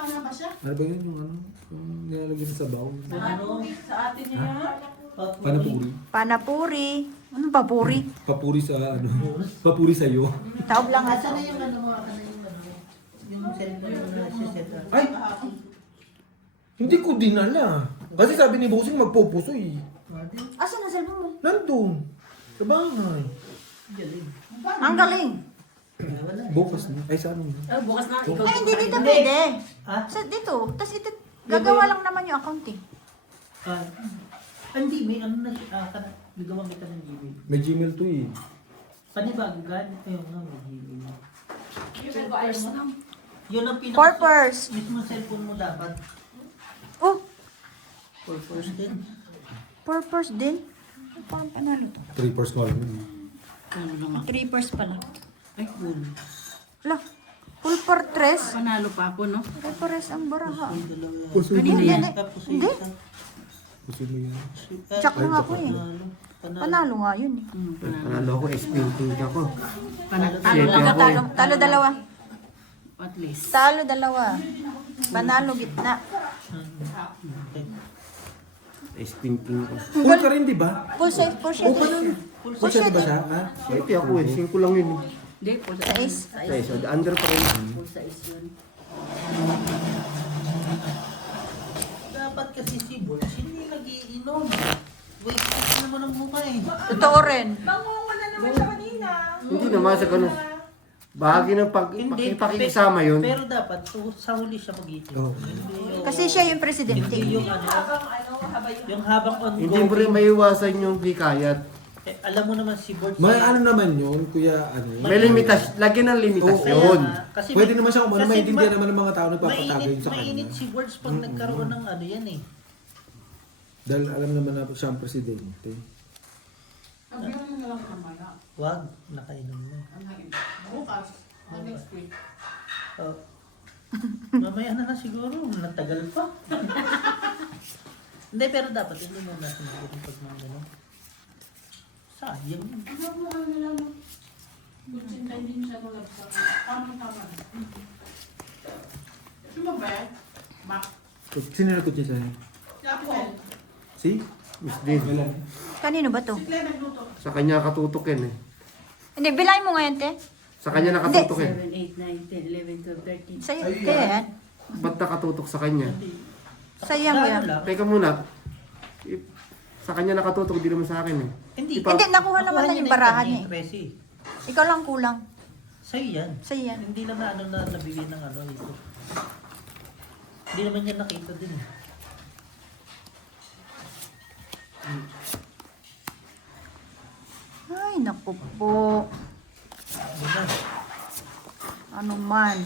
Tama ba siya? Ano ba yun yung ano? Yung nilalagay sa sabaw? Sa atin niya yan. Panapuri. Panapuri. Ano papuri? Papuri sa ano? Papuri sa'yo. Taob lang nga. Asa na yung ano mo? Asa na yung ano? Yung cellphone mo na si Seth. Ay! Hindi ko dinala. Kasi sabi ni Bossing magpupusoy. Asan ang cellphone mo? Nandun. Sa bahay. Galing. Ang galing. Wala. Bukas na. Ay, saan mo? Bukas na. Ikaw. Ay, hindi dito pwede. Ah? Sa dito. Tapos ito, gagawa lang naman yung account eh. Ah, hindi, may ano na siya. Gagawa kita ng Gmail. May Gmail to eh. Panibago ganit kayo nga may Gmail. Yun ang Purpose. mismo cellphone mo dapat. Oh, Purpose din. purpose din. Parang panalo to. 3 first call. 3 purse pala. Ay, cool. Ala, full for tres. Panalo pa ako, no? Pares ang baraha. Yung dalawa yan. Puso mo Hindi, yan. hindi. Tapos yung Hindi. isa. Puso mo yan. Check na nga ako eh. Panalo. Panalo. Panalo nga yun eh. Panalo. Panalo ako, SP2 ako. Panalo. Siete ako eh. Talo dalawa. At least. Talo dalawa. Panalo gitna. Okay. SP2 ko. Full ka rin, di ba? Full safe, full Oo pa shade. yun. Full siya, di ba siya? Ha? 7 ako eh, 5 lang yun. Hindi, po sa Sais. Okay, so under pa rin. po sa yun. Dapat kasi si Bulls, hindi nagiinom. Wait, naman ang mukha eh. Totoo rin. Bangungon na naman siya kanina. Hindi naman sa ganun. Bahagi ng pakikisama yun. Pero dapat sa huli siya mag-iinom. Oo. Hindi yung- Kasi siya yung presidente. Hindi yung ano, yung habang ongoing. Hindi mo rin maiwasan yung hikayat. Eh, alam mo naman si Bulls. May ano naman yun, kuya, ano? May limitasyon, lagyan ng limitasyon. Kasi Pwede naman siya kung ano, kasi maintindihan ma- naman ng mga tao nagpapatago yun sa Mainit kanya. si Bulls pag nagkaroon ng ano yan eh. Dahil alam naman na siya ang presidente. Wag, nakainom na. Bukas. Next week. Oh. Mamaya na siguro, natagal pa. Hindi, pero dapat hindi mo natin magiging pag mga gano'n. Sayang. Din siya tulad sa tama. Sino ba? Mac. Sino nagkutsi sa'yo? Ako. Si? Miss Dave. Wala. Kanino ba to? Si Claire nagluto. Sa kanya katutok yan eh. Hindi, bilahin mo ngayon, te. Sa kanya nakatutok eh. 7, 8, 9, 10, 11, 12, 13. Sa'yo, kaya yan. Ba't nakatutok sa kanya? Sayang mo yan. Ano lang? Teka muna. Sa kanya nakatutok, di naman sa akin eh. Hindi. Hindi, nakuha naman na niya yung barahan niya eh. 13. Ikaw lang kulang. Sa'yo yan. Sa'yo yan. Hindi lang na ano na nabigay ng ano ito. Hindi naman yan nakita din eh. Ay, naku po. Ano na? Ano man.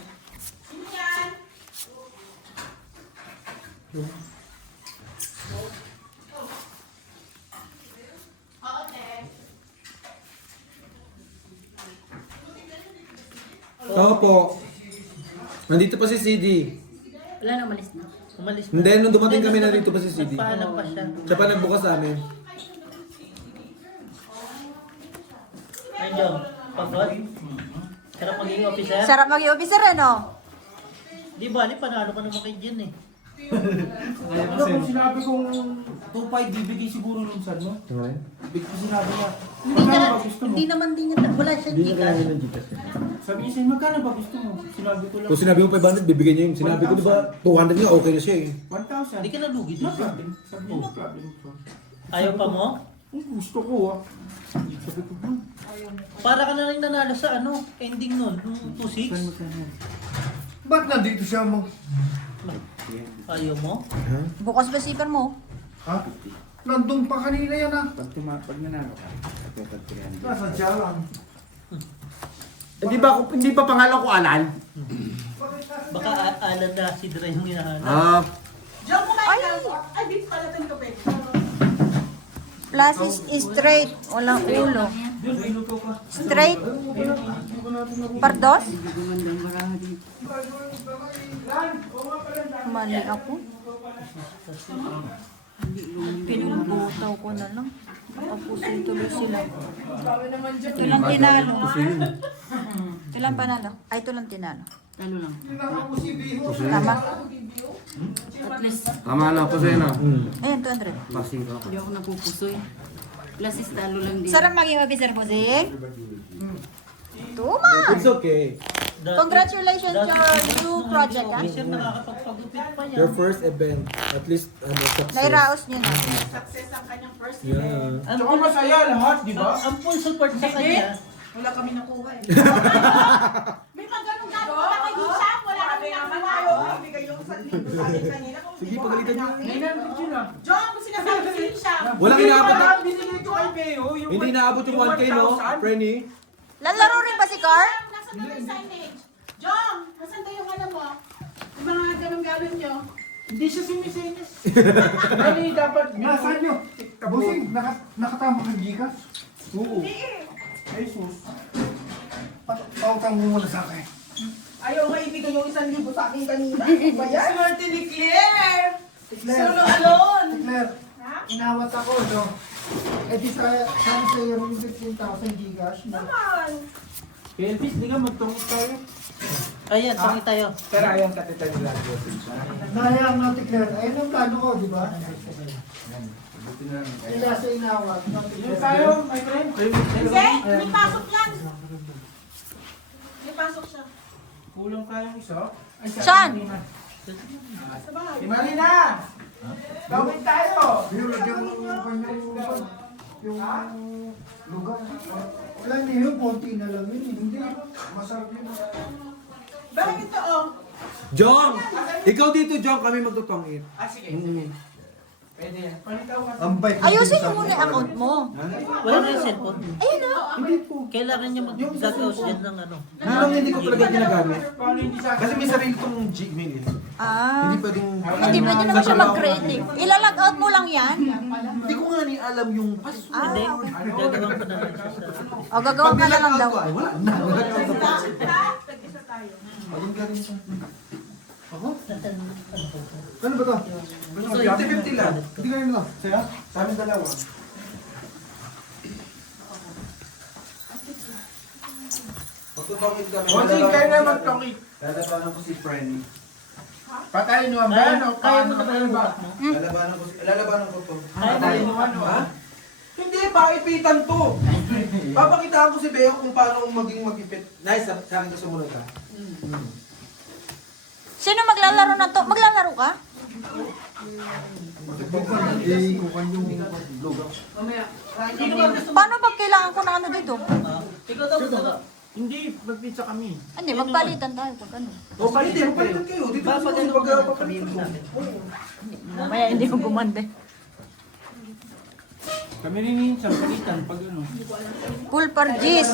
Oo po. Nandito pa si CD. Wala na, umalis na. Umalis na. Hindi, nung dumating kami narito pa si CD. Nagpaalam pa siya. Siya pa nagbukas sa amin. Ay, Jom. Pagod? Sarap maging officer? Sarap maging officer, ano? Di ba, panalo ka naman kay Jen eh. Ano kung sinabi kong 2.5 bibigay siguro nung saan mo? Ano rin? Bigyan sinabi niya, Hindi, magkano ba gusto mo? hindi naman din yan. Wala siyang gikas. Sabi niya sa'yo, magkano ba gusto mo? Sinabi ko lang, Kung sinabi mo 500, bibigyan niya yun. Sinabi ko, di ba, 200 nga, okay na siya eh. 1,000. Hindi ka nalugi No dun. problem. Sabi niya, no problem. Ayaw pa mo? Ang gusto ko ah. Sabi ko, Para ka na lang nanalo sa ano, ending nun, nung 2-6. ba't nandito siya mo? Ayaw mo? Ha? Bukas ba zipper mo? Ha? Nandun pa kanina yan ah. Pag nanalo ka, pagkatag 300. Nasa jalan. Hindi ba pangalan ko Alan? Baka alam na si Dre yung hinahanap. Ah, Diyan mo kayo ay, beef pala tayo kape. Plus is straight. Walang ulo. Straight. Pardos? Gumandang baraha dito. Mali ako. Pinulbutaw ko na lang. Nakapusin tuloy sila. Ito lang tinalo. Ito lang panalo. Ay, ito lang tinalo. Talo lang. Tama. At least, Tama na po sa'yo na. Ayan, 200. Pasing ka. hindi ako napupusoy. Plus is talo lang din. Sarap maging officer mo, Zing. Tuma! It's okay. Congratulations your new project, ha? Sir, nakakapagpagupit pa yan. Your first event, at least, success. Nairaos niyo na. Success ang kanyang first Yeah. Ang Tsaka masaya lahat, di ba? Ang full support sa kanya. Wala kami nakuha eh. May pag ganun-ganun wala kay Hisham, wala kami nakuha. Sige, pagalitan nyo. John, kung sinasabi si Hisham. Walang inaabot. Binigay ko kay Beo. Hindi inaabot yung 1K, no? Frenny? Lalaro rin ba si Car? Nasaan daw yung signage? John, nasaan daw yung alam mo? Yung mga ganun-ganun nyo. Hindi siya sumisenyas. Dali, dapat... Nasaan nyo? Busing, nakatama kang gigas? Oo. Ay, sus. Pautang mo muna sa akin. Ayaw nga ibigay yung 1,000 sa akin kanina. Ano ba yan? Swerte ni Claire! Solo alone! Claire, inawat ako, no? Eh di sana sa'yo yung 15,000 gigas. No? Naman! Elvis, di ka magtungkot tayo. Ayan, tangi tayo. Pero ayaw kapitan nila. Nahayang natin, Claire. Ayun ang plano ko, di ba? Kaya sa inawat. Yung tayo, my friend. Hindi, may pasok yan. May pasok siya. Kulang tayong isa. Ay, Saan? Si Marina! Gawin tayo! Yung lagyan mo yung kanyang yung lugar. Wala na yun, konti na lang yun. Hindi, masarap yun. Bakit ito oh? Jong! Ikaw dito, Jong. Kami magtutongit. Ah, sige. Pwede yan. Palitaw ka. Ang bait. Ayusin mo muna yung account mo. Wala na yung cellphone. Ayun na. Hindi po. Kailangan niya mag-gagaws yan ng ano. Yun lang hindi ko talaga ginagamit. Paano hindi sa Kasi may sarili tong Gmail eh. Ah. Hindi pwedeng... Hindi pwede naman siya mag-creative. Ilalog out mo lang yan. Hindi ko nga ni alam yung password. Ah, Hindi, okay. gagawin ko na lang siya sa... O, gagawa ka na lang daw. Ay, wala na. Wala na. Tag-isa tayo. Pagod ka rin siya. Ano ba to? 50-50 lang. Hindi ka rin lang. Saya? Sa amin dalawa. Magtutongit kami. Bossing, kayo na magtungkit. Lalabanan ko si Frenny. Patayin mo ang ano? Kaya mo Paano na ba? Lalabanan ko to. Patayin mo ano? Ha? Hindi, paipitan to. Papakitaan ko si Beo kung paano maging mag-ipit. Nice, sa akin to sumunod ka. Sino maglalaro na to? Maglalaro ka? Paano pag kailangan ko ng ano dito? Ikaw daw magawa. Hindi, magpizza kami. Hindi, magpalitan tayo pag ano. O, palitin kayo. Dito Ba, kasi pag kasi ano pag ko papalitan mo. Mamaya hindi ko gumande. Kami rin minsan, palitan pag ano. Full pargis.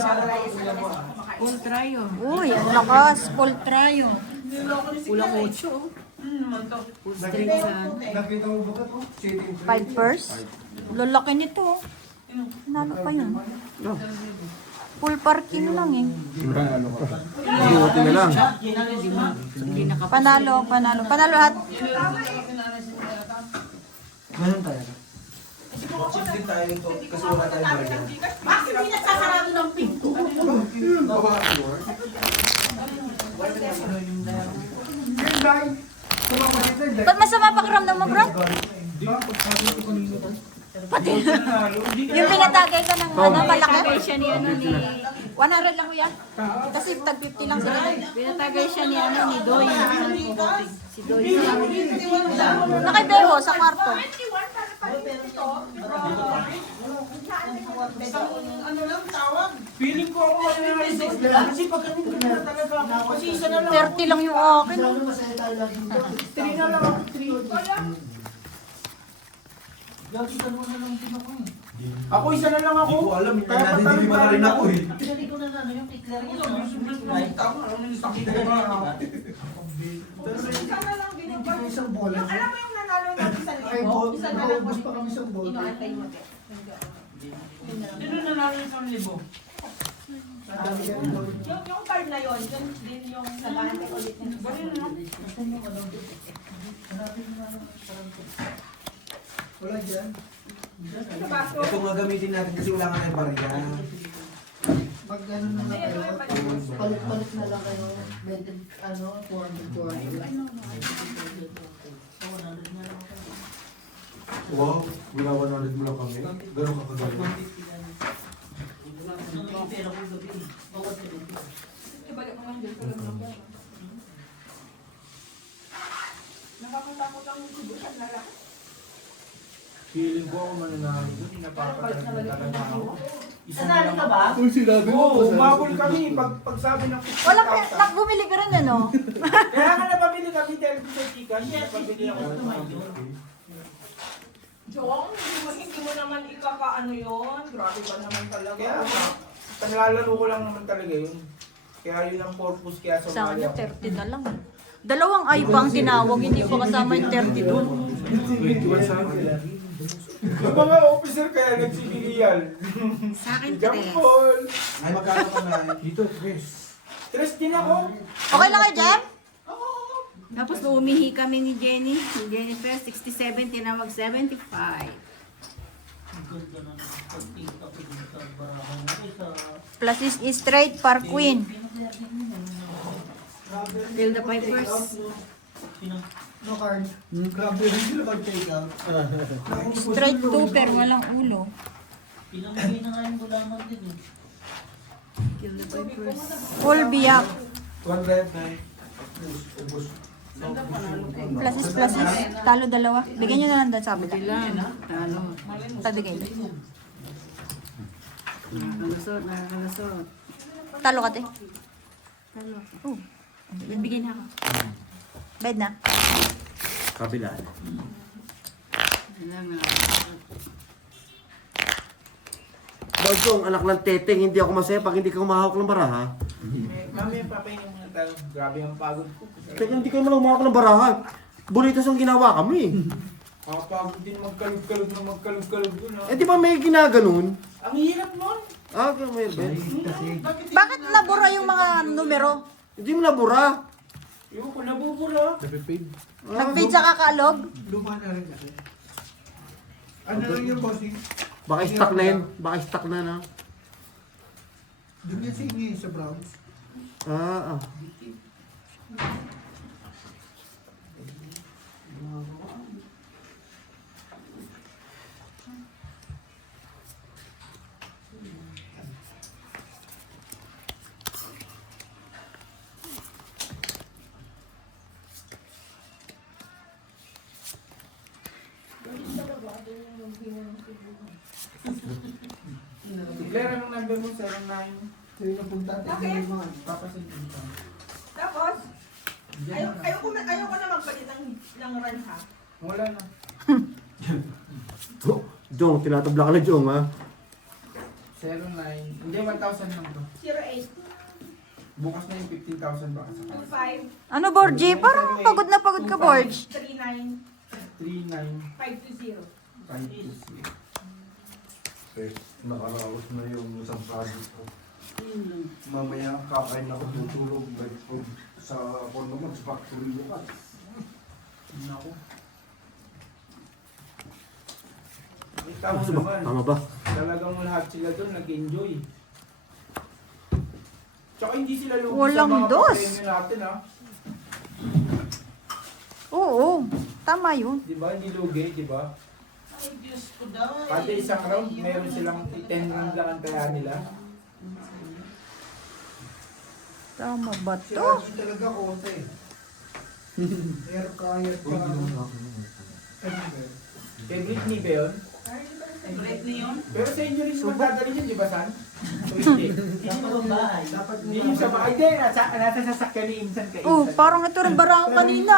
Full tryo. Uy, ang lakas. Full tryo. Kulang 8. Full strength sa... Nakita mo ba ito? Shading. 5 purse. Lalaki nito. Oh. Nalo pa yun. Full parking lang eh. Buti na lang. Hindi naka... Panalo, panalo. Panalo lahat. Ganun talaga. Check din tayo ito kasi wala tayong barya. Bakit hindi nagsasarado ng pinto? Yung dahil, sumapalit na yung Ba't masama pakiramdam mo, bro? Pati. Yung pinatagay ka ng ano, malaki? Pinatagay siya ni ano ni... 100 lang kuya. Kasi tag 50 lang sila. Pinatagay siya ni ano ni Doy. Si Doy. Nakibeho sa kwarto. Ano lang tawag? Feeling ko ako mananalo doon. Kasi pag ganito na talaga ako. Kasi isa na lang. 30 lang yung akin. Lalo masaya tayo lagi dito. 3 na lang ako. 3. Lagi dalawa na lang din ako eh. Ako isa na lang ako. Hindi ko alam. Kaya Nadidiliman na rin ako eh. Pinali ko na lang yung declare niya. Tama, ano yung sakit ko ba? Isa na lang binibigay. Hindi ko isang bola. Alam mo yung nanalo natin sa Ay, libo? Isa na lang naubos pa kami sa bola. Inoantay mo. Sino nanalo yung 1,000? Dami ka rin daw. Yung card na yun, yun din yung sa bante ulit ng Wala dyan. Ito nga gamitin natin kasi wala nga tayong barya. Pag ano na lang kayo, palit-palit na lang kayo. 20, ano, 400. Wow, binawanalid mo lang kami. Ganun ka kagaling. Ibalik mo nga dyan sa lamang. Nakakatakot ang kubusan na lang. Feeling ko ako mananalo doon. Napapagaling na talaga ako. Isa na lang. ka ba? Uy, sinabi Oo, umabol kami. Pag sabi ng 50,000. Wala ka, bumili ka rin ano? Kaya nga napabili kami dahil sa Gcash. Napabili ako ng Jong, hindi mo naman ikakaano yun. Grabe ba naman talaga. Kaya nga, panalalaro ko lang naman talaga yun. Kaya yun ang purpose kaya Sa sumali kanya, ako. 30 na lang. Dalawang iPhone ang tinawag, hindi pa kasama yung 30 doon. 21 sa akin. Yung mga officer kaya nagsibilial. Sa akin, Jampol! Ay, magkano ka na? Dito, Chris. Stress din ako. Okay lang kayo, Jem? Tapos umihi kami ni Jenny. Si Jennifer, 67, tinawag 75. Plus is straight par queen. Till the pipers. No card. Grabe rin sila mag-take out. Straight 2 pero walang ulo. Pinamigay na nga yung gulaman din eh. Till the pipers. Full biyak. 100 na. Ubus. Plus is. Talo dalawa. Bigyan nyo na lang doon sabi Bilang. Talo. Tabigay doon. Nakakalusot, nakakalusot. Talo ka, te. Talo. Oh, Nagbigay na ako. bed na. Kabila. Wala nga. Bagsong, anak ng teteng, hindi ako masaya pag hindi ka humahawak ng baraha. Mamaya papahinga muna tayo. Grabe ang pagod ko. Kaya hindi ka naman humahawak ng baraha. Bonitas ang ginawa kami. Kapagod din magkalug-kalug doon. Eh di ba may ginaganon? Ang hirap nun. Ah, kaya may bed. Bakit nabura yung mga numero? Hindi mo nabura. Yung ko nabubura. Napipid. Nag-feed sa kakaalog? Luma na rin kasi. Ano lang yung bossing? Baka stuck na yun. Baka stuck na na. Doon yan sige sa Browns. Ah. Declare anong number mo? 09. Ito yung napunta at Okay. yung mga. Papasunod ka. Tapos, ayoko na magpalit ng run ha. Wala na. Jong, tinatabla ka na Jong ha. 09. Hindi, 1,000 lang to. 08, Bukas na yung 15,000 baka sa 25, Ano, Borgie? Parang pagod na pagod ka, Borge. 39, 39. 520. 520. Eh, nakaraos na yung isang project ko. Mamaya kakain ako tutulog. Sa ako naman, sa factory bukas. Naku. Kita mo naman. Tama ba? Talagang lahat sila doon nag-enjoy. Tsaka hindi sila lugi sa Walang mga dos. papremyo natin ha. Oo, tama yun. Di ba? Hindi lugi, di ba? Ay, Diyos ko daw. Kada isang round, meron silang 10 round lang ang kaya nila. Tama ba Si to? Archie talaga kote. Air kaya pa. Favorite ni ba yun? Favorite niyo yun? Pero sa inyo rin yung magdadali yun, di ba, San? So, hindi. Hindi mo bahay. Dapat Hindi yung sa bahay. Hindi, nasa sasakyan ni Insan ka. Oh, Insan. parang ito rin barang kanina.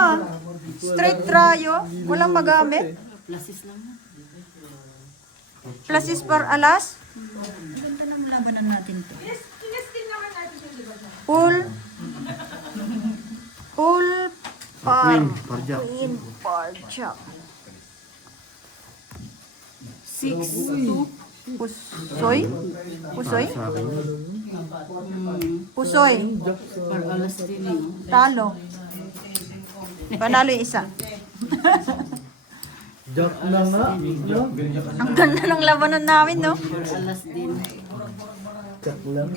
Straight trayo, walang magamit. Plasis lang na. Plus is par alas. Ganda ng labanan natin to. Tinesting naman natin yung di ba? Full par Queen, parjak. queen par jack. 6-2. Pusoy? Pusoy? Sa akin. Pusoy. Par alas din yun. Talo. Panalo yung isa. Jack na nga. Ang ganda ng labanan namin, no? Par alas din. Jack lang.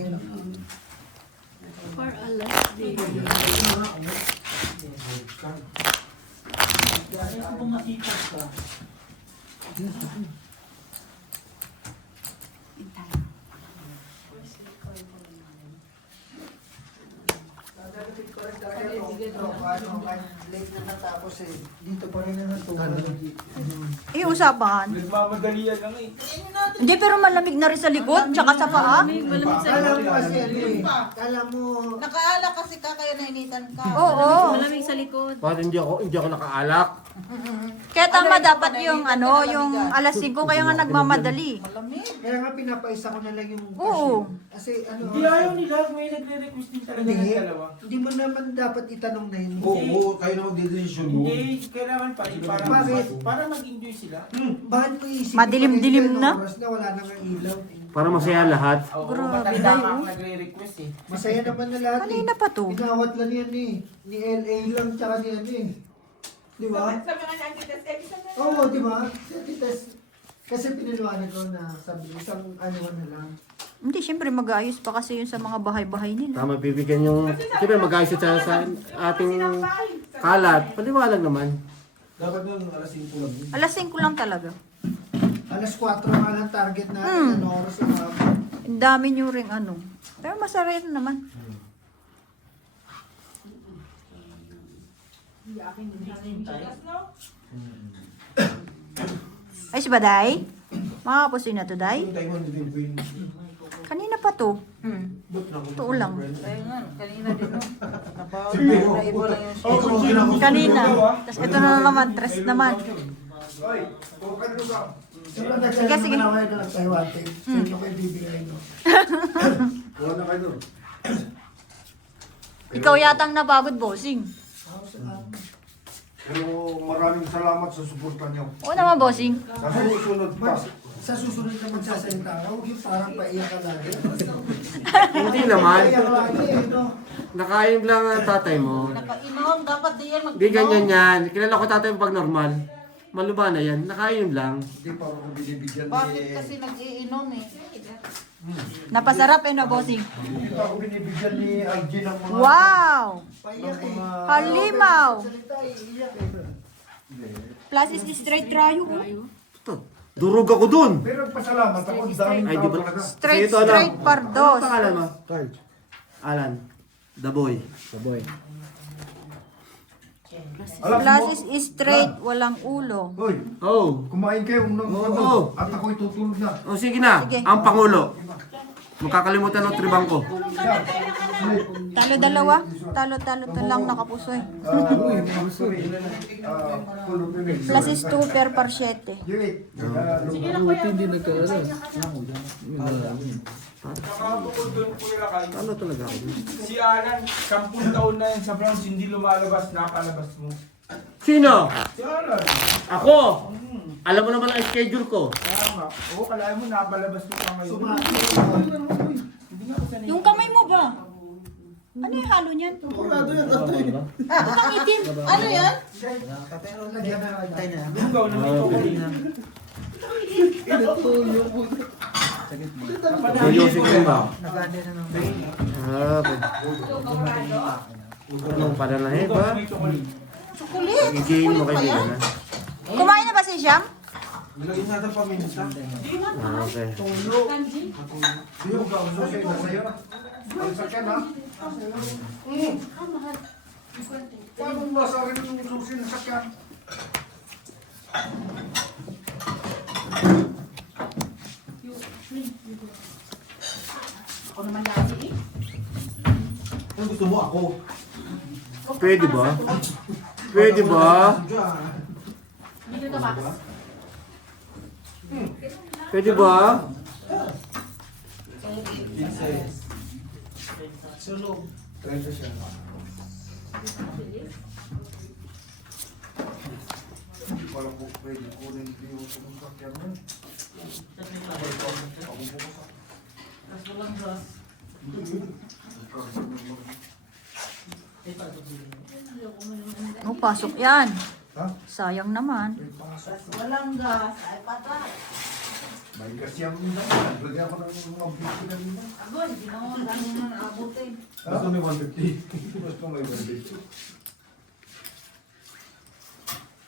Par alas din. Kaya kung makikita ka, Late na natapos eh. Dito pa rin na natulog. Eh, usapan. Nagmamadali yan lang eh. Hindi, pero malamig na rin sa likod, tsaka sa paa. Kala mo kasi ano eh. Kala mo... Nakaala kasi ka kaya nainitan ka. Oo. Malamig sa likod. Bakit hindi ako nakaalak? Kaya tama dapat yung ano, yung alas 5, kaya nga nagmamadali. Malamig. Kaya nga pinapaisa ko na lang yung Oo. Kasi ano... Hindi ayaw nila. May nagre-request din talaga ng dalawa. Hindi mo naman dapat itanong na yun. Oo, kayo na magdedesisyon mo. Hindi, kailangan pa rin para mag-enjoy sila. Bakit mo isipin? Madilim-dilim na? Oras na wala nang ilaw. Para masaya lahat. Oo, Grabe, matanda dayo. ka ang nagre-request eh. Masaya naman na lahat Kanina pa to. Inawat lang yan eh. Ni LA lang tsaka ni ano eh. Di ba? Sabi nga ni Antitas, sabi nga. Oo, di ba? Kasi pinaliwanag ko na sabi isang ano na lang. Hindi, syempre mag-aayos pa kasi yun sa mga bahay-bahay nila. Tama, bibigyan yung... Siyempre, mag-ayos sa ating kalat. Paliwalag naman. Dapat nun, alas 5 lang yun. Alas 5 lang talaga. Alas 4 nga lang target natin. Ano oras ang mga... Ang dami nyo ring ano. Pero masarap naman. Ay, si Baday? Makapusoy na to, Day? Yung time on the Queen. Kanina pa to. Ba't na Totoo lang. Kaya nga, kanina din no. Nabawi na iba lang yung Kanina. Tapos ito na naman, tres naman. Hoy, bukan mo ka. Sige, sige. Naman na lang tayo ate. Sa inyo kayo bibigay no. Wala na kayo nun. Ikaw yatang napagod, bossing. Pero maraming salamat sa suporta niyo. Oo naman, bossing. Sa susunod pa. Sa susunod na magsasalita, huwag yung parang paiyak ka lagi. Hindi naman. Paiyak lagi eh, no? Nakain lang ang tatay mo. Nakainom, dapat di yan mag-inom. Hindi ganyan yan. Kilala ko tatay mo pag normal. Maluba na yan. Nakain lang. Hindi pa ako binibigyan Bakit kasi nag-iinom eh? Napasarap na, bossing. Hindi pa ako binibigyan ni Algie ng mga... Wow! Paiyak eh. Halimaw! Salita eh, iyak eh. Plus is straight trayo. Ito. Durog ako dun. Pero pasalamat ako. Daming Ay, di tao ba? talaga. Straight, Ito, ano? straight pardos. Ano pangalan mo? Carl. Alan. The boy. The boy. Alam mo, Plus is straight, walang ulo. hoy, Oh. kumain kayo ng Oo. at ako'y tutulog na. Oh, sige na. Sige. Ang Pangulo. Makakalimutan ng tribang ko. Talo dalawa. Talo lang nakapusoy. Plus is 2 per par 7. Nakakabukod doon po nila kayo. Ano talaga ako? Si Alan, 10 taon na yan sa Bronx, hindi lumalabas, nakalabas mo. Sino? Si Alan. Ako! Alam mo naman ang schedule ko. Kaya nga. Oo, kalahin mo, napalabas mo pa ngayon. Hindi nga ako sanay. Yung kamay mo ba? Ano yung halo niyan? Kurado yan, tatay. Bukang itim. Ano yan? Pero lagyan na lang tayo na. Lugaw na may kukulina. Yoyosin ko ba? Naganda na naman. Ah, anong pala na eh ba? May chocolate. Sukulit. Gigiin mo kaibigan na. Kumain na ba si Siam? Nilagyan natin paminta. Ah, okay. Yung susi na sa'yo na. Ang sakyan ha. Paano masarin yung susi na sakyan? Ako naman lagi eh. Kung gusto mo ako. Pwede ba? Pwede ba? Dito ka, Max. Pwede ba? Sulog. 30 siya. Hindi pala po pwede kunin yung sakyan mo. Tapos walang gas. Oh, pasok yan. Ha? Sayang naman. Walang gas. Ay, patay. Balik kasi ang naman. Lagyan ako ng mga bisyo na nila. Agoy, ginawa ang dami na naabutin. Gusto may 150. Gusto may 150.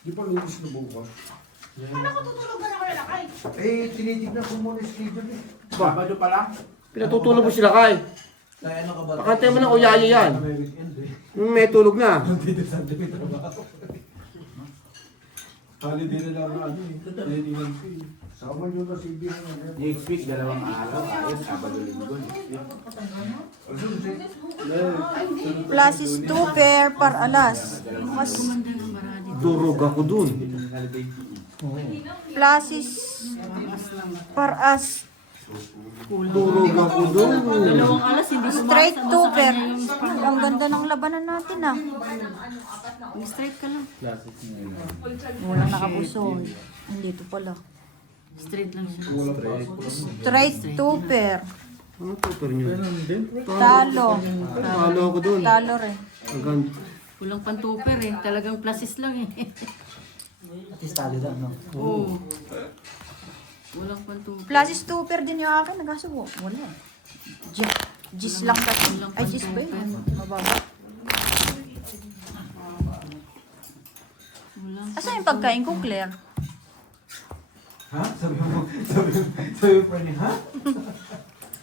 Di pa lubos na bukas. Kala ko tutulog na ako lalakay. Eh, tinitignan ko muna yung schedule eh. Sabado pa lang. Pinatutulog mo sila kay. Kaya ano ka ba? Pakantay mo ng uyaya yan. May weekend eh. May tulog na. Dito sa may trabaho. Holiday na lang ano eh. Holiday lang ko eh. Sama nyo na si Bino. Next week, 2 araw. Ayun, Sabado, Linggo. Pluses 2 pair par alas. Mas Durog ako dun. pluses par as. Durog ako dun. Dalawang alas, hindi Straight 2 pair. Ang ganda ng labanan natin ah. Straight ka lang. Walang nakapuso. Andito pala. Straight lang siya. Straight 2 pair. Ano to per nyo? Talo. Talo ako dun. Talo rin. Ang ganda. Walang pantuper eh. Talagang pluses lang eh. At least talo lang, no? Oo. Walang pantuper. Pluses 2 pair din yung akin. Nagkasubo. Wala eh. Gis lang kasi. Ay, gis ba yun? Mababa. Walang. Asan yung pagkain ko, Claire? Ha? Sabi mo, friend ha?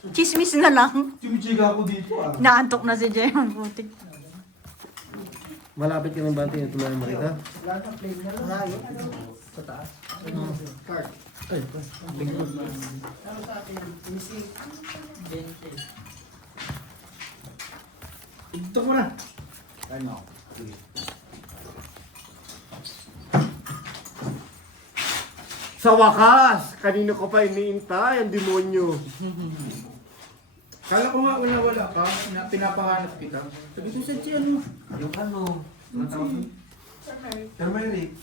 Chismis na lang. Chimichiga ako dito ah. Naantok na si Jeon. Putik. Malapit ka ng bante yung tulungan mo rita. Lahat ng plane na lang. Sa taas. Card. Ito mo na. Ano? Sa wakas! Kanino ko pa iniintay ang demonyo. Kala ko nga wala ka, na pinapahanap kita. Sabi ko sa tiyan mo. Yung ano? Ano tawag mo? Turmeric.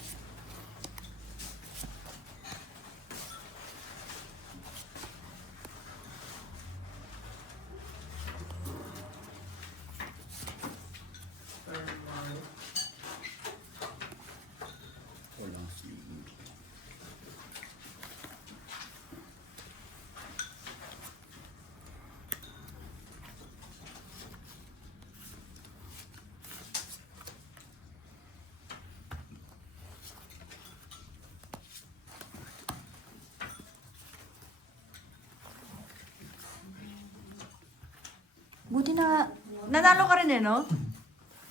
Buti na, nanalo ka rin eh, no?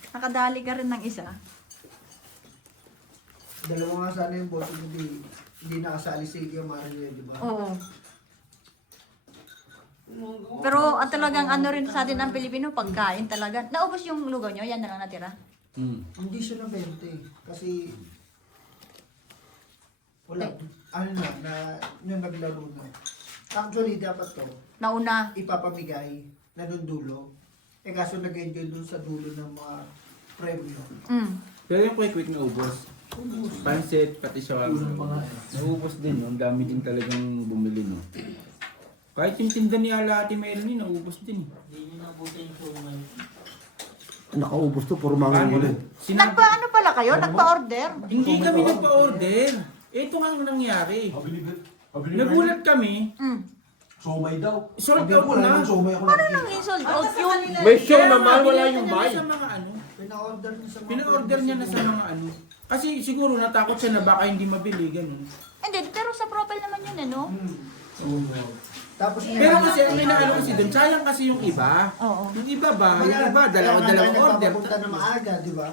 Nakadali ka rin ng isa. Dalawa nga sana yung boto, hindi nakasali si Iggy Mario, di ba? Oo. Pero talagang ano rin sa atin ang Pilipino, pagkain talaga. Naubos yung lugaw nyo, yan na lang natira. Hindi siya na 20 kasi wala. Ano na yung naglaro na. Actually, dapat to Nauna. ipapamigay na dun dulo. Eh kaso nag-enjoy dun sa dulo ng mga premyo. Pero yung quick na ubos. Pansit, pati siya. Naubos din, no? Ang dami din talagang bumili, no? Kahit yung tinda ni Alati Melanie, naubos din. Hindi nyo nabutin yung show ngayon. Nakaubos to, puro mga Paano? ulit. Nagpa-ano pala kayo? Nagpa-order? Hindi kami nagpa-order. Ito nga ang nangyari. Nagulat kami, Somay daw. sold Hindi out ko na. lang somay ako Paano nang i-sold out yun? May show Kaya naman, nga, wala binenta yung niya buy. na sa mga ano. Pina-order niya sa mga Pina-order niya na sa mga ano. Kasi siguro natakot siya na baka hindi mabili, ganun. Hindi, pero sa profile naman yun, ano? Tapos Pero kasi ang inaano kasi doon, sayang kasi yung iba. Oo. Yung iba ba? Yung iba, dalawang order. Papunta na maaga, di ba?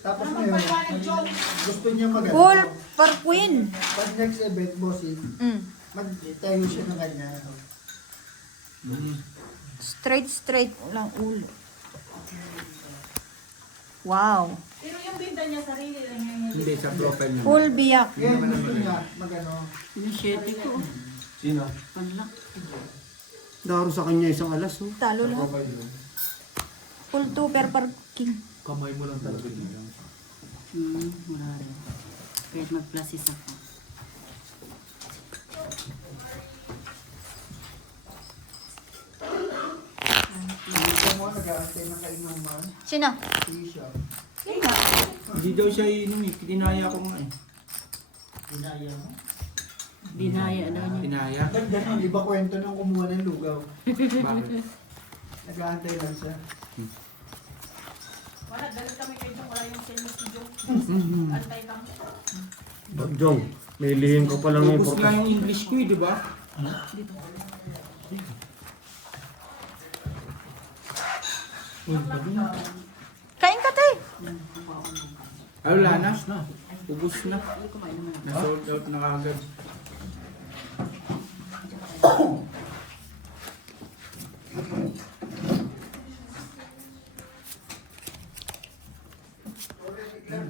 Tapos ngayon, gusto niya Full per queen. Pag next event, bossing, mag-tayo siya ng ganyan. Straight lang ulo. Wow. Pero yung binta niya sarili lang yung Hindi, sa profile niya. Full biyak. Ngayon, gusto niya mag-ano. Yung 7 ko. Sino? Panlak. Daro sa kanya isang alas, oh. Talo lahat. Full 2 per parking. Kamay mo lang talaga dito. Wala rin. Kahit mag-pluses ako. Gusto mo, nag-aantay ng kainuman. Sino? Hindi siya. Yun nga. Hindi daw siya inom eh. Tinaya ko nga eh. Dinaya mo. Dinaya daw niya. Tinaya? Ganun, iba kwento nung kumuha ng lugaw. Bakit? Nag-aantay lang siya. Wala, galit kami kay Jong. Wala yung sales ni Jong. Jong, may lihim ko pa lang yung Ubus nga yung English ko di ba? Kain ka, te. Ay, wala na. Ubus na. Na-sold out na agad.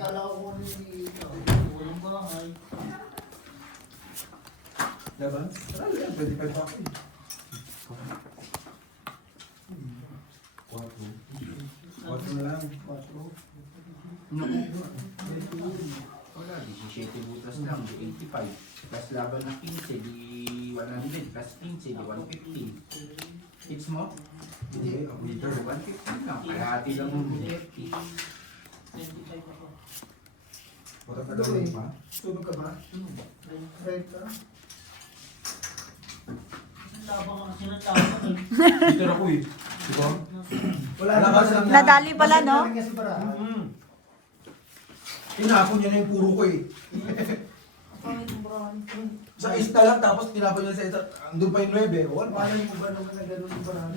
Kala ko ni walang bahay. Laban? Ano yan? 25 pa ako. 4 na lang. Wala, 17 butas lang, di 85. Plus laban ng 15, di 100. Plus 15, di 150. Hits mo? Hindi, meter 150 lang. Kalahati lang ng 30. Patatagalin pa. Sunog ka ba? Right ka? Tabang kasi ng tabang eh. Dito na ko eh. Diba? Wala Wala na ka ba sa- Nadali pala, no? Kasi para. Tinapon niya na yung puro ko eh. Sa isa lang tapos tinapon niya sa isa. Andun pa yung 9. Wala. Paano mo ba naman na gano'n yung paraan?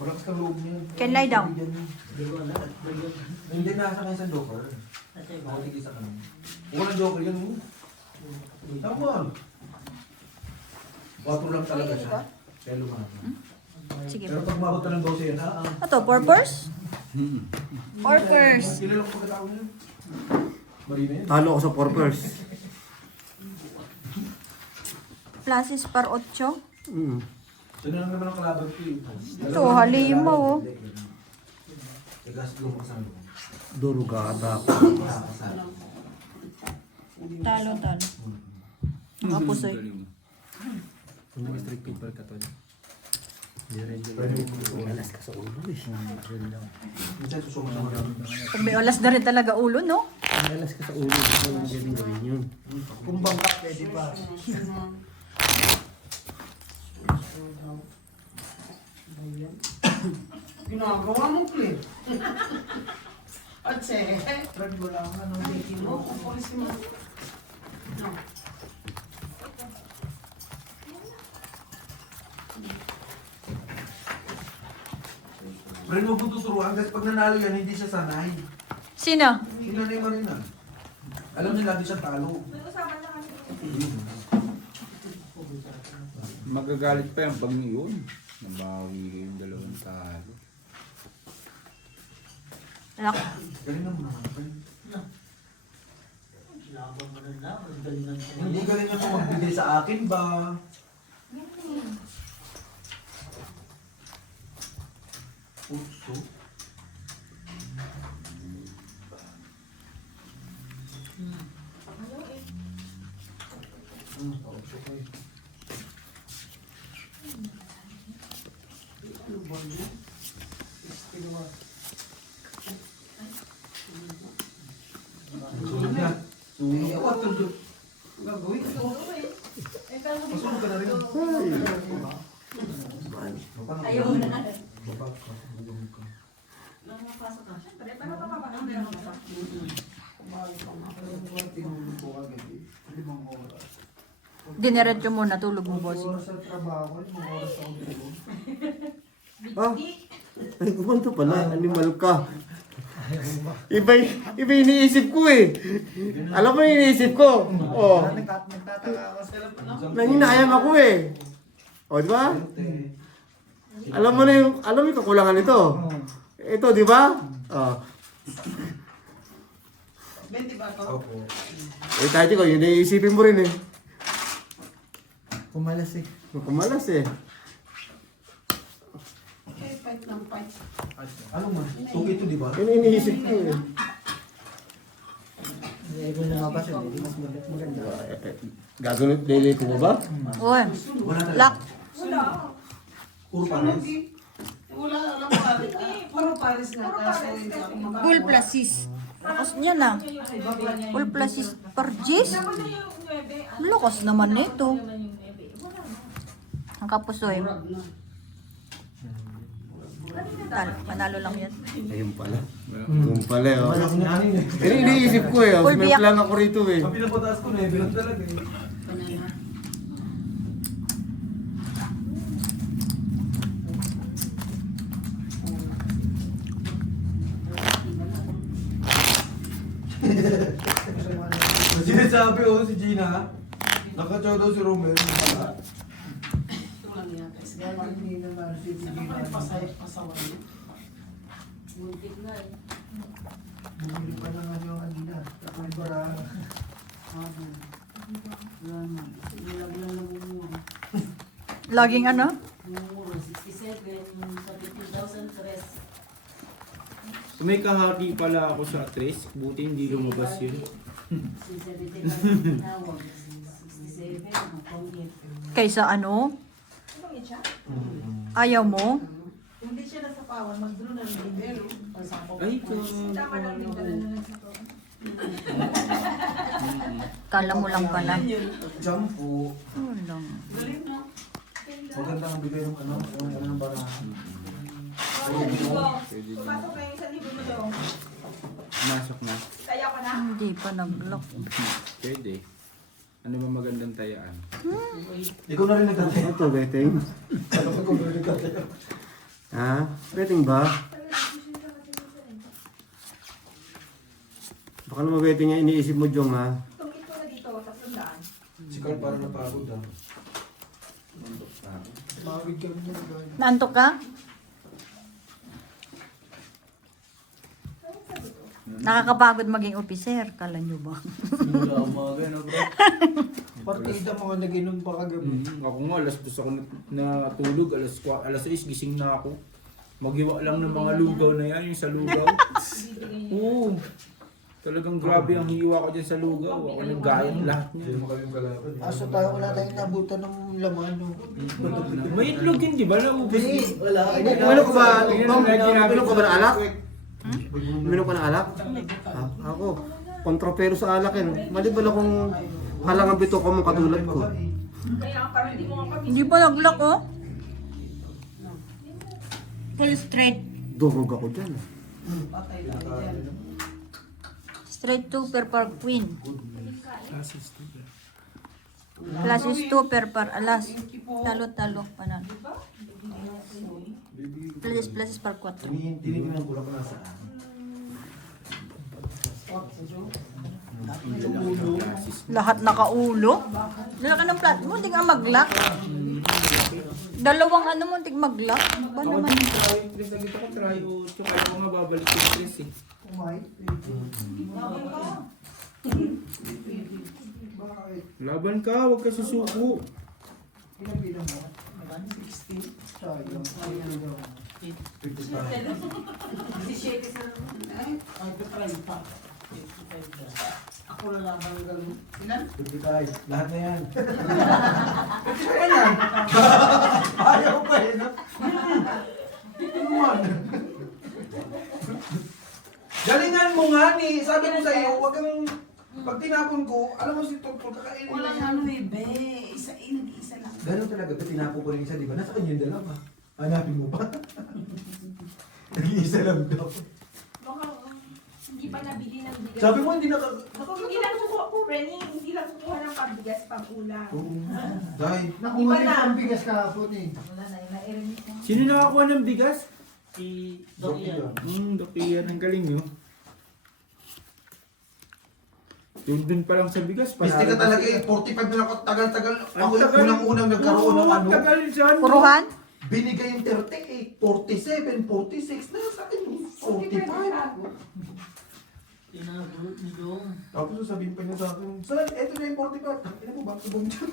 Wala ka loob niya. Can lie down. Hindi nasa kayo sa joker. Makulig isa ka lang. Walang joker yan mo. Tama. 4 lang talaga siya. Kaya lumaki. Sige. Pero pag mabot ka ng 12 yan, ha? Ito, purpose? Purpose. Kilala ko pagkatao niya. Marina yan. Talo ako sa purpose. Plasis par 8. Sino lang naman ang kalaban ko eh. Ito, halimaw, oh. Tigas doon ka sa ano. Durugada. Talo. Nakapusoy. Hindi ka strict paper ka to. Alas ka sa ulo eh. Minsan susuma sa mga. Pag may olas na rin talaga ulo, no? Alas ka sa ulo. Hindi galing gawin yun. Kung bangkak, pwede ba? Ginagawa mo, Claire. At Brad, wala ka ano. mo, pupulisin mo. Pero huwag mo tuturuan kasi pag nanalo yan, hindi siya sanay. Sino? Sinanay mo rin ah. Alam niya lagi siya talo. Magagalit pa yan pag yun. Nabawi yung dalawang talo. Anak. Galing naman naman. friend. Laban mo na lang. Ang galingan ko. Hindi galing ako magbigay sa akin ba? Puso. Sunog na. Sunog ako. Tuldok. Gagawin ko. Masunog ka na rin. Ayaw na. Baba ka. Magawin ka. Tinulog ko agad eh. 5 oras. Diniretso muna, tulog mo, 5 boss. oras sa trabaho, 5 oras ako tulog. Ah, ay kumanta pala. Animal ka. Iba iniisip ko eh. Alam mo yung iniisip ko? Oh. Nagtataka ako sa Nanginayang ako eh. O, di ba? Alam mo yung kakulangan nito. Ito, di ba? Oh. Benti ba ito? Opo. Eh, tayo ko, yun iisipin mo rin eh. Kumalas eh. Kumalas eh. Okay, fight lang, fight. Ano man? Suki ito, di ba? Yun iniisip ko eh. Hindi ko lumabas yun. Hindi mas maganda. Gagawin, delete mo ba? Uy, Wala na. lock. Puro pares. Wala, alam ko, puro Paris na. Kasi Full plasis. Lakas niya na. Full plasis per G's? Lakas naman nito. Ang kapusoy. Panalo lang yan. Ayun pala. Ayun pala, oh. Malaki na kanin eh. Eh, iniisip ko eh. Full May biyak. plan ako rito eh. Ang pinapataas ko na eh, bilang talaga eh. Sinasabi ko si Gina, nakachaw daw si Romero. Bumili pa na nga yung kanina. Tapos para... Laging ano? May kahati pala ako sa tres, buti hindi lumabas yun. Kaysa ano? Ayaw mo? Hindi siya nasa pawan, mag-draw na rin din. Ay, ito. Tama lang din dala na lang sa to. Kala mo lang pala. Jump po. Walang. Maganda ang bigay ng ano, ng barahan. Pumasok na yung 1,000 mo daw. Masok na. Kaya ko na. Hindi pa nag-lock. Pwede. Ano ba magandang tayaan? Ikaw na rin nagtataya. Ito, betting. Ano ka kung rin nagtataya? Ha? Betting ba? Baka naman betting niya iniisip mo, Jong, ha? Itong ito na dito, 300. Si Carl parang napagod ah. Mawid kami na nagano. Naantok ka? Nakakapagod maging officer, kala nyo ba? Wala mga gano'n, bro. Partida mga nag-inom pa kagabi. Ako nga, alas 2 ako natulog, alas 6 gising na ako. Magiwa lang ng mga lugaw na yan, yung sa lugaw. Oo. Talagang grabe ang hiwa ko dyan sa lugaw. Ako naggayat lahat niya. Hindi mo kayong kalaban. Aso tayo, wala tayong nabutan ng laman. No? May itlog yun, di ba? Naubos Hindi, yun. wala. Uminom ka ba? Yun Bang, ang ginamit uminom ka ba ng alak? Hmm? Uminom ka ng alak? Ha? Ako. Kontropero sa alak yan. Malibal akong halangang bito ko mong katulad ko. Kaya parang hindi mo nga kami. Hindi pa nag-lock, oh. Full straight. Durog ako dyan. Straight 2 per par queen. Classes 2 per par alas. Talo-talo panalo. Plus par 4. Tinignan mo ng kulang na sa Lahat nakaulo. Lalaki ng plat mo, hindi nga mag-lock. Dalawang ano mo, hindi mag-lock. Ano ba Ako naman? din try, nagkita ko try o tsaka alam ko nga babalik yung stress eh. Laban ka, huwag ka susuko. Pinabilang mo. 16. Sayang. Ako na lang ang gano'n. Ilan? 55. Lahat na yan. Ayaw pa eh. No? Galingan mo nga ni. Sabi ko sa iyo, huwag kang... Pag tinapon ko, alam mo si Totol, kakainin na Walang yan. ano eh, be. Nag-iisa lang. Ganun talaga, ba't tinapon ko rin isa, di ba? Nasa kanya yung dalawa. Hanapin mo pa. Nag-iisa lang daw. Baka hindi pa nabili ng bigas. Sabi mo, hindi Hindi lang kukuha po, Renny. Hindi lang kukuha ng pambigas, pang-ulam. Oo. Dahil, Nakuha Iba na na. ang bigas kahapon eh. Wala na, nairimik na. Sino nakakuha ng bigas? Doc yan. Dokian, ang galing nyo. Yung dun pa lang sa bigas, Misti ka talaga eh, 45 na ako, tagal-tagal. Ang Ako yung tagal. unang-unang nagkaroon ng ano. Tagal dyan. Puruhan? Binigay yung 38, 47, 46, na sa akin yung 45. Tinagulot ni Dong. Tapos sasabihin pa niya sa akin, Sir, eto na yung 45. Ano mo ba? Tubong dyan.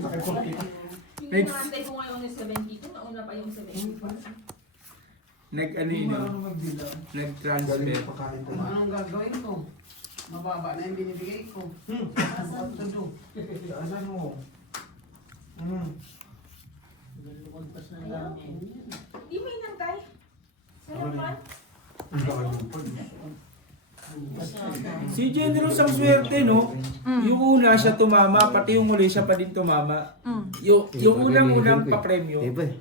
Sa akin 45. Yung inaantay ko ngayon yung 72, nauna pa yung 75. Nag-ano Hindi yun, marunong magbilang. Galing nag-transfer. yung pagkain ko. Anong gagawin ko? Mababa na yung binibigay ko. What to do? Asan mo? Hmm. Lumagpas na lang eh. Di mo inantay. Sayang pa. Ang bakal mo pa. Si Generous ang swerte, no? Yung una siya tumama, pati yung uli siya pa din tumama. Yung unang pa-premyo. Iba eh.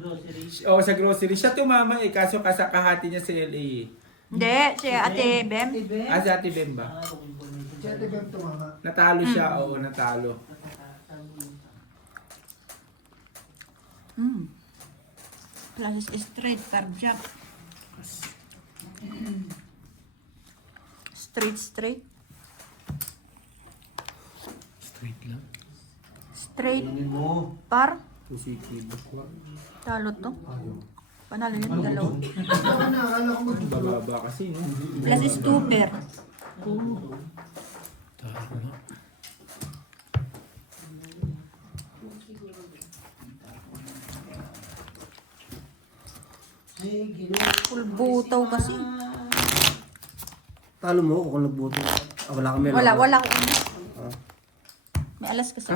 O sa grocery, siya tumama eh, kaso kasakahati niya sa LA eh. Hindi, si Ate Bem. Ah, si Ate Bem ba? Siya ito bang tumama? Natalo siya, oo, natalo. Classes straight, cardiac. Straight. Straight lang. Straight. Kunin mo. Par. Positive. Talo to. Panalo yung dalawa. Ikaw na, akala ko Bababa kasi, no? Plus is 2 pair. Full butaw kasi. Talo mo kung nagbuto. Ah, wala kami. Wala ko. May alas kasi.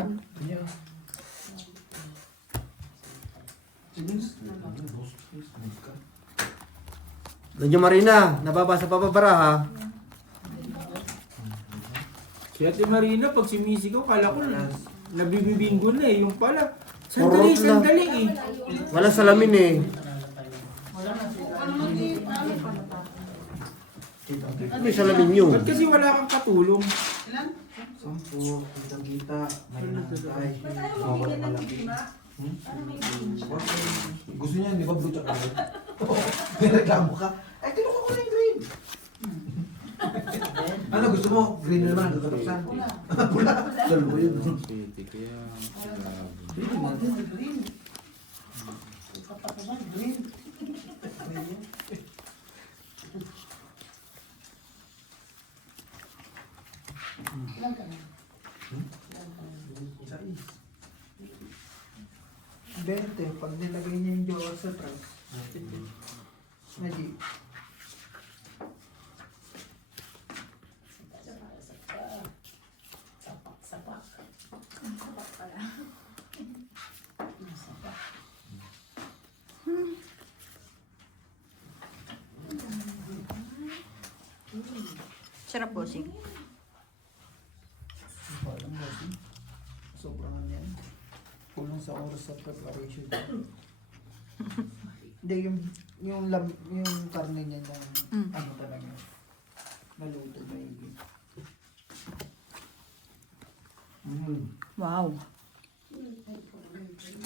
Doña Marina, nababasa pa bara ha? Si Ate Marina, pag sumisigaw, kala ko nabibibinggo na eh. Yung pala, sandali eh. Wala salamin eh. May salamin yun. Ba't kasi wala kang katulong? Sampo, kita-kita, may nakatay. Gusto niya, di ba blue tsaka red? May reklamo ka. Eh, kinuha ko na yung green. Ano, gusto mo? Green na naman, nagkatapsan. Pula. Dalawa yun. Green natin, green. Green. Ilan ka na? 20, pag nilagay niya yung jowa sa truck. Nadi. Sarap bossing. Sobrang ano yan. Kulang sa oras sa preparation. Hindi, yung karne niya na ano talaga. Naluto na yung Wow.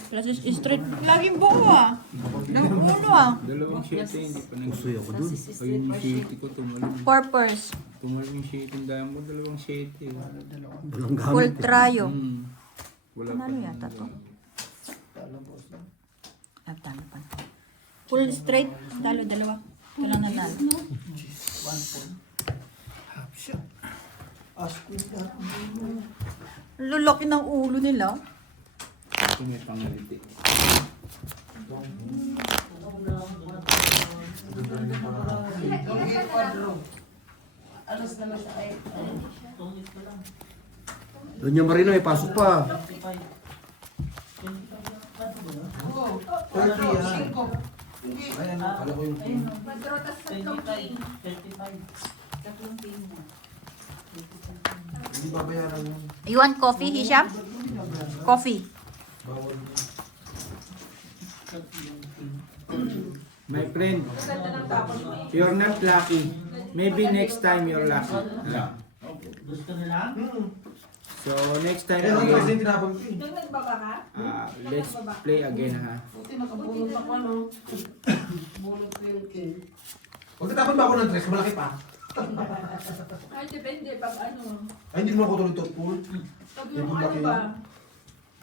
Plus is straight. Laging buo ah. Yung ulo ah. Dalawang shete, hindi pa nang Usoy ako dun. ayun yung shete ko, tumalim. Purpose. Tumalim yung shete, yung dami mo, dalawang shete. Walang gamit. Full trio. Wala Panalo pa. yata to. talo boss. Ah, talo pa. Full straight. Talo dalawa. Ito lang nanalo. 1 point. Half shot. Ask me that. Lulaki ng ulo nila. Ito may pangaliti. Doña Marina, may pasok pa. 30 yan. Ayan, kala ko yung team. Hindi babayaran yun. You want coffee, Hisham? Coffee. Bawal yun. My friend, you're not lucky. Maybe next time you're lucky. Gusto nila? So next time Eh, ang kasi again, tinapag ko eh. Nung nagbaba ka? let's play again ha. Buti nakabulot ako ano. Bulot ko yung king. Huwag tatapon ba ako ng dress? Malaki pa. Ay, depende pag ano. Ay, hindi mo ako tuloy top pool. Pag Yung yung ano laki ba, yun.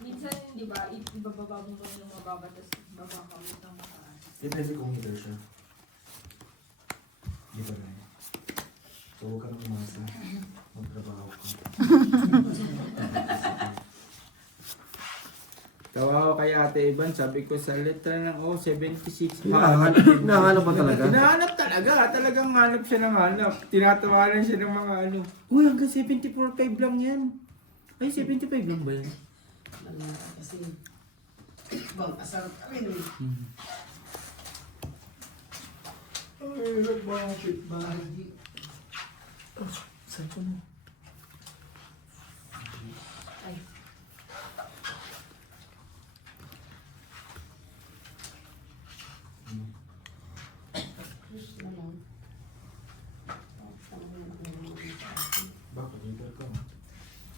minsan, di ba, ibababa mo ba yung mababa, tapos baba ka mo ng mataas. Depende kung healer siya. Di ba na yun? So, huwag ka nang umasa. Magtrabaho ka. Tawa ko kay Ate Ivan, sabi ko sa letra ng O, 76. Hinahanap ba talaga? Hinahanap talaga, talagang hanap siya ng hanap. Tinatawanan siya ng mga ano. Uy, hanggang 74.5 lang yan. Ay, 75 lang ba yan? Kasi, bang asal ka rin eh. Ay, nagbakit ba?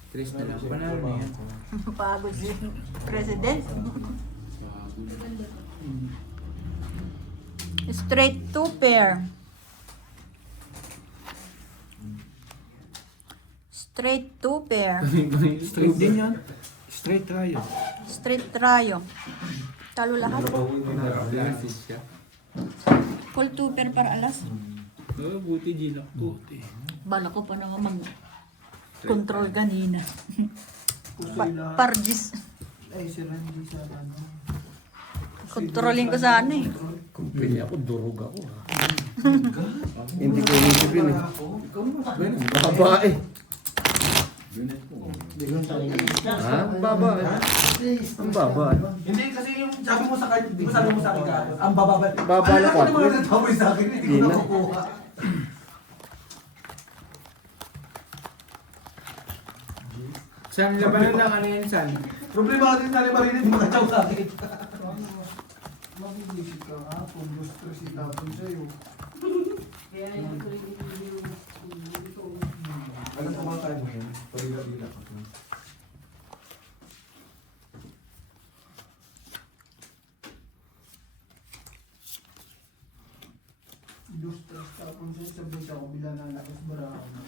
Tres na lang. Panalo na yan. Pagod si President. Straight 2 pair. Straight 2 pair. Straight din yan. Straight tayo. Straight trio. Talo lahat. Classes siya. Full 2 pair para alas. Oh, buti di lang. Buti. Bala ko pa na nga mag-control kanina. Pargis. Ay, si Randy sa ano. Controlling ko sana eh. Kung pili ako, durog ako ha. Hindi ko inisip yun eh. Babae. Ha? Ang babae. Ang babae. Hindi kasi yung sabi mo sa akin, di ba sabi mo sa akin ka, ang bababa. Baba na Ano ko. naman ang sabi sa akin, hindi ko Hindi na. nakukuha. San, labanan lang ano yan, San? Problema natin na marinig mga chow sa akin. Mag-iisip ka nga, kung gusto si tapon sa'yo. Alam ko mga tayo mo yun, pagigabila ko. Gusto tapon sa'yo, sabi ka ko bilang nalakas barako na.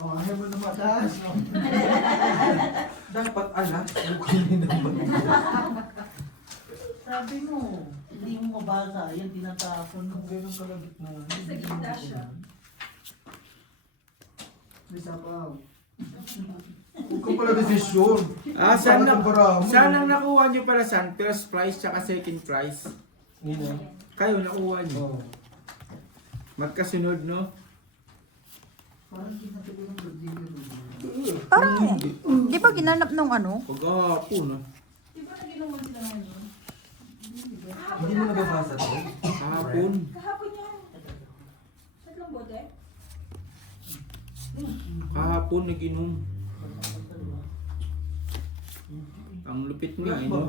Oh, ayaw mo na mataas, no? Dapat alam, yung naman. Sabi mo, hindi mo mabasa, yan tinatapon mo. Ganun kalagit na. Sa gitna siya. May sapaw. Huwag ka pala desisyon. Ah, saan na, Para baramo. saan ang nakuha nyo para San? First prize tsaka second prize? Nino? Kayo nakuha nyo. Oo. Magkasunod, no? Parang ginagawa ng Brazilian. Parang, di ba ginanap nung ano? Pag-apo, no? Di ba naginuman sila ngayon? Hindi mo nababasa to? Kahapon. Kahapon yan. Tatlong bote? Kahapon nag-inom. Ang lupit nga, eh, no?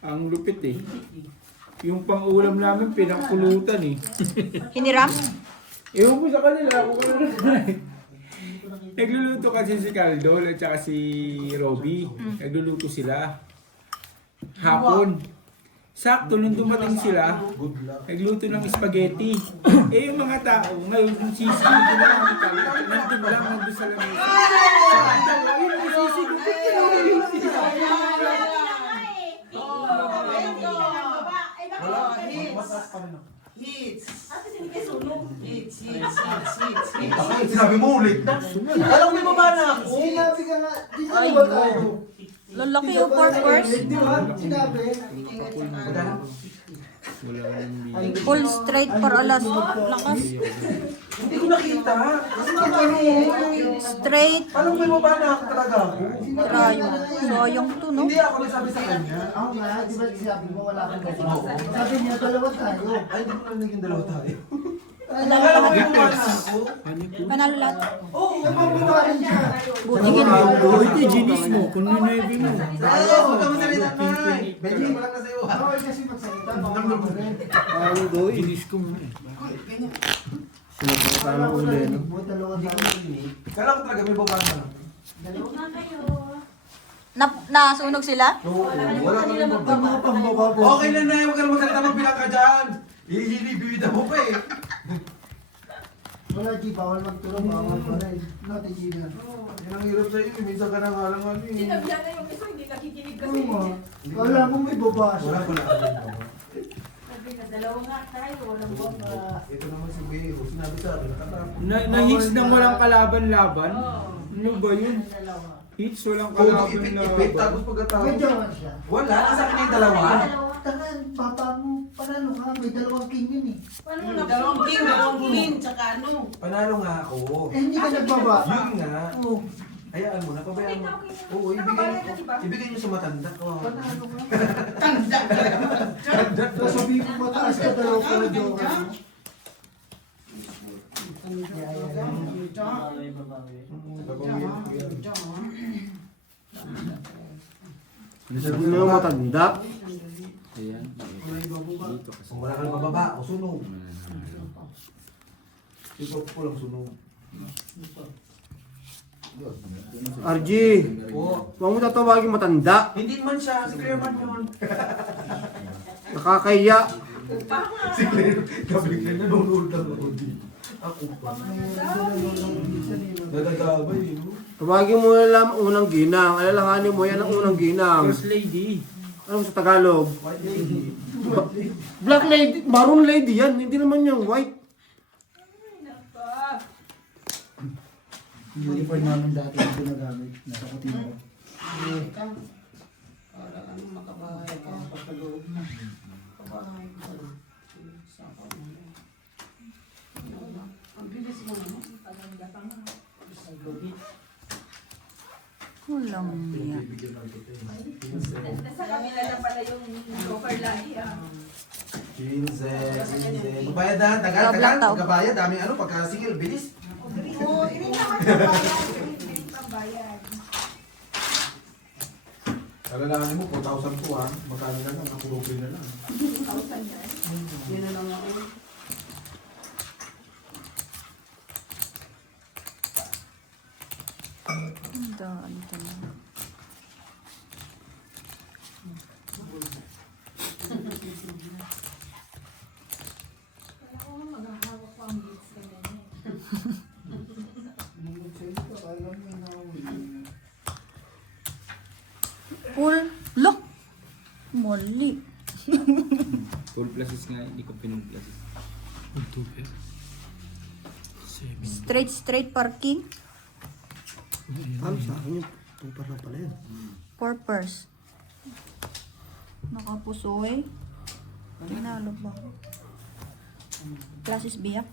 Ang lupit eh. Yung pang-ulam namin, pinakulutan eh. Hiniram? Ewan ko sa kanila, kung ano na. Nagluluto kasi si Caldo at saka si Robby. Nagluluto sila. Hapon. Sakto, nung dumating sila, nagluto ng spaghetti. Eh yung mga tao, ngayon yung sisig na lang ni Caldo, nandun lang, nandun sa lamesa. Ayun yung sisig, ba't kinuha yung sisig? Hits! Hits! Sinabi mo ulit. Alam mo, may baba na ako. Sinabi ka nga, di ba ba tayo? Lalaki yung 4 pairs. Di ba? Sinabi. Wala nang bilang. Full straight para alas. Lakas. Hindi ko nakita. Kasi ano, Straight alam mo may baba na ako talaga ako. trio. Sayang to, no? Hindi ako nagsabi sa kanya. Ako nga, di ba sabi mo wala kang baba? Sabi niya, dalawa tayo. Ay, hindi ko na naging dalawa tayo. Panalo Alam mo lahat. yung baba na ako. Panalo lahat. Oo, Nagpapagawa rin siya. Buti gin. Ito, ginis mo, kung nunebi mo. Ayaw, huwag ka masalita na. Benji, wala na sa'yo. Ako kasi magsalita, baka magulit. Ano doy? Ginis ko muna eh. Sinapasama ko ulit. Dalawa tayo. Kala ko talaga may baba na. Nasunog sila? Oo, wala ka rin baba. Mga pambaba po. Okay na na, huwag ka na magsalita magbilang ka dyan. Ihilibida mo pa eh. Wala, G, bawal magtulong, bawal pa rin. Natin, G na. Yan ang hirap sa'yo, minsan ka na nga lang ano eh. Sinabihan na yung isa, hindi nakikinig kasi. Oo nga. Wala mo may baba siya. Wala pala ka rin baba. Sabi na, dalawa nga tayo, walang bomba. Ito naman si Beo, sinabi sa akin, nakatapon. Na-hits nang walang kalaban-laban? Ano ba yun? Hits walang Oo, ipit-ipit, kalaban-laban. tapos May pagkatapos. jowa siya. Wala, nasa akin na yung dalawa. Tangan, papa mo, panalo ka, may dalawang king yun eh. Paano mo Dalawang king, tsaka ano. Panalo nga ako. Eh, hindi ka nagbaba. Yun nga. Oo. Hayaan mo na, pabayaan mo. Oo, ibigay niyo sa matanda. Oo. Tanda ka. Sasabihin ko mataas ka dalaw ko na daw. Sabi mo yung matanda. Kung wala kang pababa, o sunog. Ito po lang sunog. RG, Oo. huwag mo tatawagin matanda. Hindi man siya, si Clearman yun. Nakakahiya. Si Claire, gabi Claire, nanonood lang ako dito. Ako pa. Nagagabay, no? Tawagin mo lang unang ginang. Alalahanin mo yan ang unang ginang. First lady. Ano sa Tagalog? White lady. Black lady, maroon lady yan. Hindi naman yung white. Yung uniform namin dati yung ginagamit. Nasa kutina ko. Para ano makabahay ka sa loob mo. Kabahay ka. Ang bilis mo naman. Paganda pa nga. Sa gabi. Walang biya. Sa kabila na pala yung offer lagi ah. 15. Magbayad na, tagal, Black tagal. tao. Magkabayad, daming ano, pagka-singil, bilis. Oo, hindi naman pambayad. Alalahanin mo, 4,000 po ha. Magkano na lang, nakulobre na lang. 1,000 yan. Yun na lang ako. Ang daan talaga. Kaya ako maghahawak ko ang beats ka na eh. Full lock. Mali. Full pluses nga, hindi ko pinag-pluses. Straight parking. Ano sa akin yun? Tupar lang pala yun. Purpose. Nakapusoy. Tinalo ba? Classes biyak.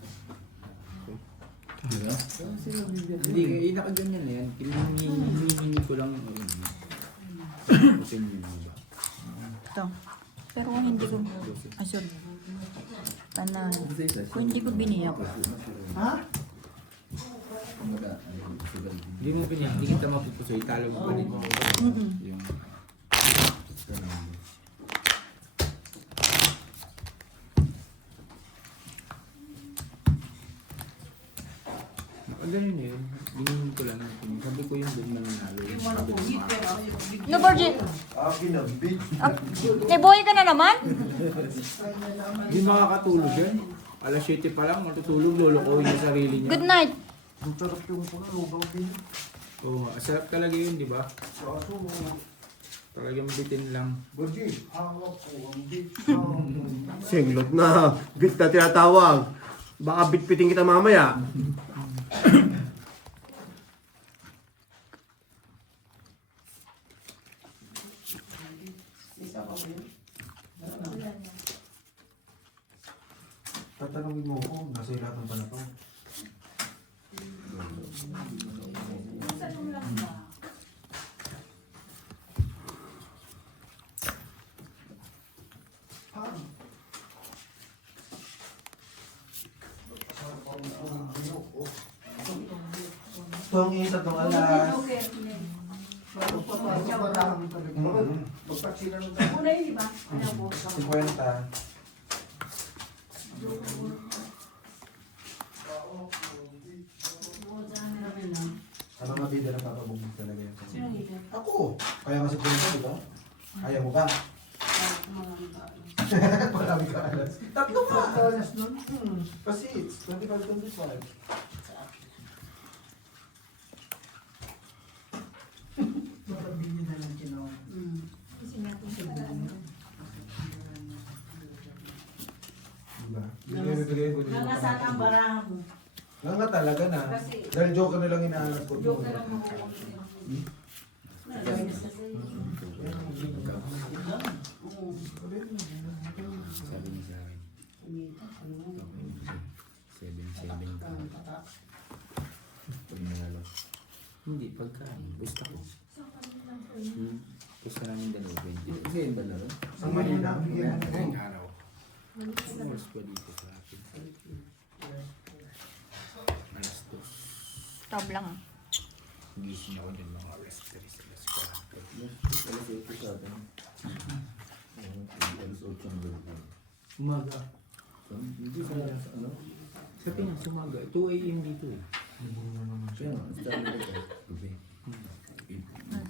Hindi, nakaganyan na yan. Hinihingi ko lang yung opinion mo ba? Ito. Pero kung hindi ko... Ay, sorry. Panay. Kung hindi ko biniyak. Hindi mo hindi kita mapupusoy, talo mo pa rin. Yung... Ganun yun. Hinihingi ko lang yung opinion. Sabi ko yung doon na nanalo. No, Borgie. Akin na, bitch. Kay boy ka na naman? Hindi makakatulog yan. Alas 7 pa lang, matutulog, lolokohin yung sarili niya. Good night. Ang sarap yung pula, lugaw din. Oo, sarap talaga yun, di ba? Kaso, Talagang bitin lang. Borgi, hawak ko ang bitch. Singlot na. Bit na tinatawag. Baka bitpitin kita mamaya. Tatanungin mo ako, nasa lahat ng panapang. Ito ang isa itong alas. Una yun, di ba? Ano po? 50. Ano nga bida na papabugbog talaga yan? Ako! Kaya nga si Pwenta, di ba? Kaya mo ba? Marami ka alas. Tatlo ka! Alas nun? Kasi it's 25-25. Baka bilhin na lang kinawa. Diba? Bigay ko din. Nangasat ang barahan mo. Nga nga talaga na. Dahil joke na lang inaalas ko. Joke na lang makukuha. Sabi niya sa akin. 7-7 ka. Pag nanalo. Hindi, pagkain. Basta ko. Basta namin dalawa, 20. Game ba na rin? Sa Manila. Ngayong araw. Oras pa dito sa akin. Alas 2. Tab lang. Gising ako din mga alas 3, alas 4. Alas 8 sa atin. Alas 8 ang gabi. Umaga. Hindi sa ano? Sa Pinas, umaga. 2 a.m. dito eh. Kaya nga, sa amin ito. Gabi.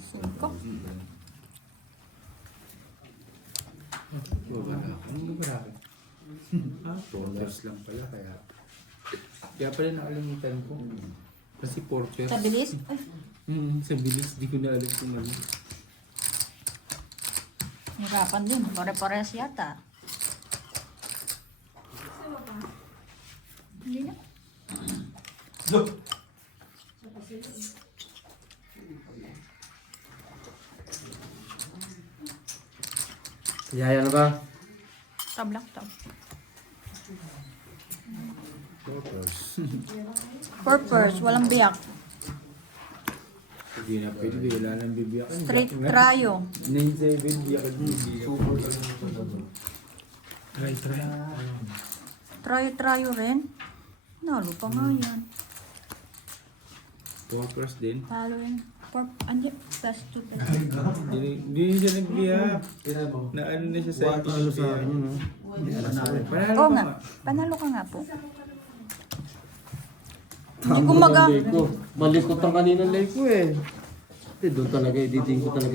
Singko. Wala. Anong gabara ka? Ah, 4 hours lang pala kaya. Kaya pala nakalimutan ko. Kasi 4 hours. Sa bilis? Ay, Sa bilis. Di ko na alam kung ano. hirapan din. Pare-parehas yata. Hindi na. Yaya na ba? Tab lang, tab. 4 hours. Purpose, walang biyak. Hindi na pwede. Wala nang bibiyakan. Straight tryo. 9-7 biyakan bibiyakan. Try. Tryo rin. Nalo pa nga yan. 4 hours din. Talo yun. Andi, plus 2 plus. Hindi siya nagbiyak. Na ano na siya sa akin. Ano sa akin yun, no? Panalo Oo ka nga. nga. Panalo ka nga po. Hindi ko maga- Malikot ang kanina leg ko eh. Doon talaga, iditing ko talaga.